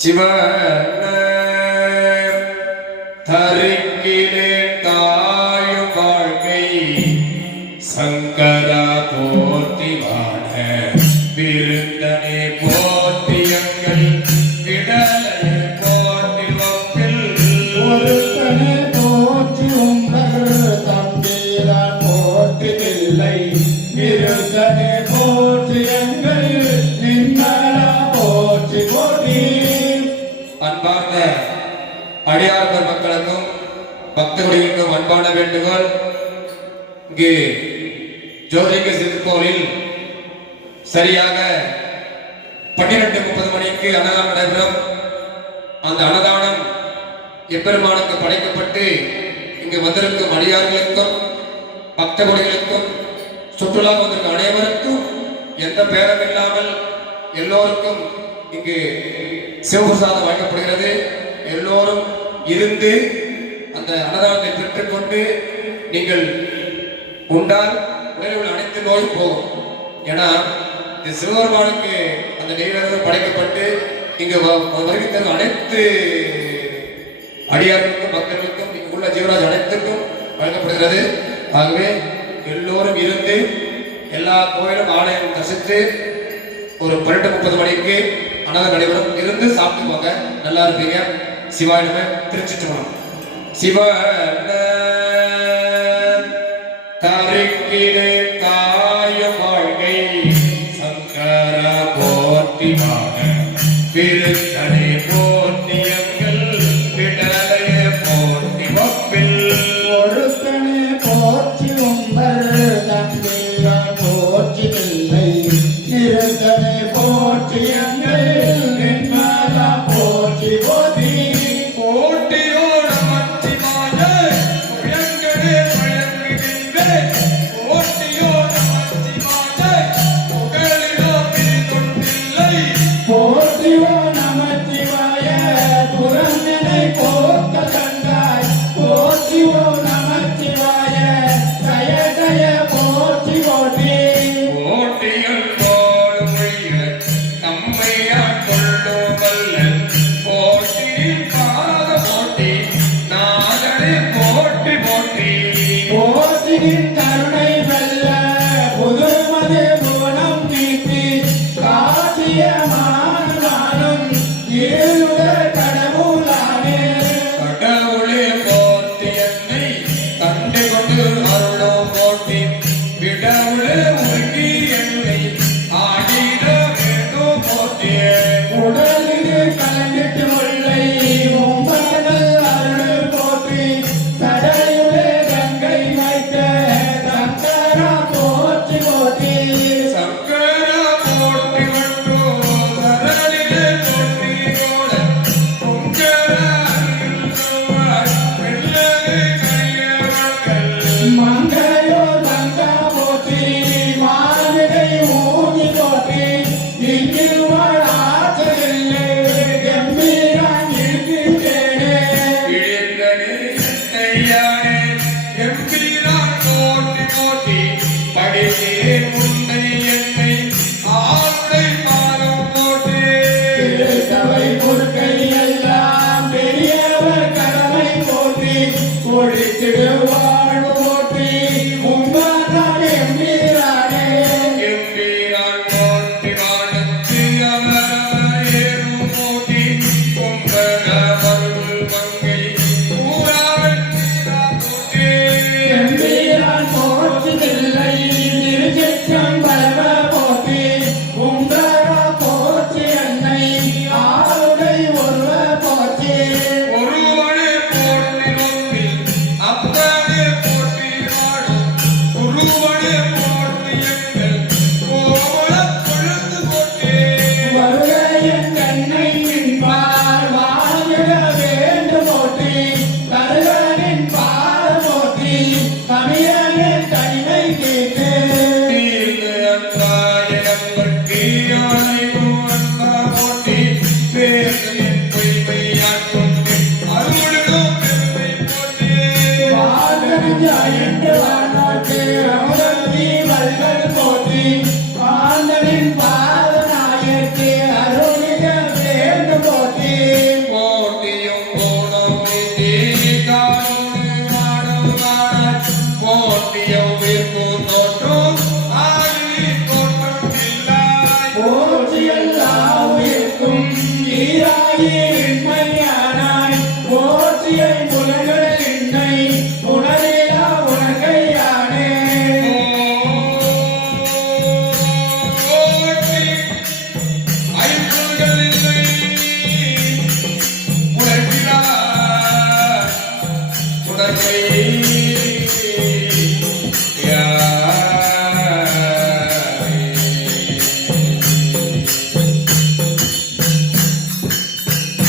சிவன தருக்கிலே தாயும் வாழ்க்கை சங்கரா போற்றிவான விருந்தனே போற்றியங்கள் விடலை போற்றி வப்பில் ஒருத்தனே போற்றி உங்கள் தம்பீரான் போற்றிதில்லை விருந்தனே போற்றி எங்கள் நின்னலா போற்றி போற்றி. அன்பார்ந்த அடியார்கள் மக்களுக்கும் பக்தர்களுக்கும் அன்பான வேண்டுகோள். இங்கு ஜோதிக சிறுகோவில் சரியாக 12:30 மணிக்கு அன்னதானம் நடைபெறும். அந்த அன்னதானம் எப்பெருமானுக்கு படைக்கப்பட்டு இங்கு வந்திருக்கும் அடியார்களுக்கும் பக்தர்களுக்கும் சுற்றுலா வந்திருக்கும் அனைவருக்கும் எந்த பேரம் இல்லாமல் எல்லோருக்கும் இங்கு சிவபிரசாதம் வழங்கப்படுகிறது. எல்லோரும் இருந்து அந்த அன்னதானத்தை பெற்றுக்கொண்டு நீங்கள் உண்டால் உடலில் உள்ள அனைத்து நோயும் போகும். ஏன்னா இந்த சிவபெருமானுக்கு அந்த நெய்வேதம் படைக்கப்பட்டு இங்கு வருகை தரும் அனைத்து அடியார்களுக்கும் பக்தர்களுக்கும் இங்கு உள்ள ஜீவராஜ் அனைத்துக்கும் வழங்கப்படுகிறது. ஆகவே எல்லோரும் இருந்து எல்லா கோயிலும் ஆலயம் தரிசித்து ஒரு 12:30 மணிக்கு அன்னதானம் நடைபெறும். இருந்து சாப்பிட்டு போங்க, நல்லா இருப்பீங்க. சிவாயிடமே திருச்சிற்றம்பலம். சிவன தருக்கிலே தாயும் வாழ்க்கை சங்கர போற்றிவான விருந்தனே போற்றியங்கள் விடலையே போற்றி வப்பில் ஒருத்தனே போற்றி உங்கள் தம்பீரான் போற்றிதில்லை விருந்தனே போற்றி எங்கள் நின்னலா போற்றி போற்றி. போட்டியோட மத்திமான புயங்களே வழங்குகின்றே போட்டியோட மத்திமான புகழிலோ பிரிதொன்றில்லை போற்றிவோ நமச்சிவாய துரந்தனை போக்க கண்டாய் போற்றிவோ நமச்சிவாய ஜய ஜய போற்றி போற்றி. போட்டிகள் போடும் நம்மையான் கொள்ளும் வல்லன் போட்டியில் பாத போட்டி நாதனே போட்டி போட்டி போற்றியின் கருணை வெல்ல புதுமது குணம் நீட்டி காட்டிய மானும் போட்டியும் போனம் போட்டியும் விற்கும் தோற்றம் ஆடி தோற்றம் இல்லாய் போற்றி எல்லாம் உயிர்க்கும் ஈராயின்மையானாய் போற்றியை புலன்கள் என்னை உணரிலா உனக்கையானே போற்றி ஐம்புலன்கள் இல்லை உணர்கிறார் உணர்வை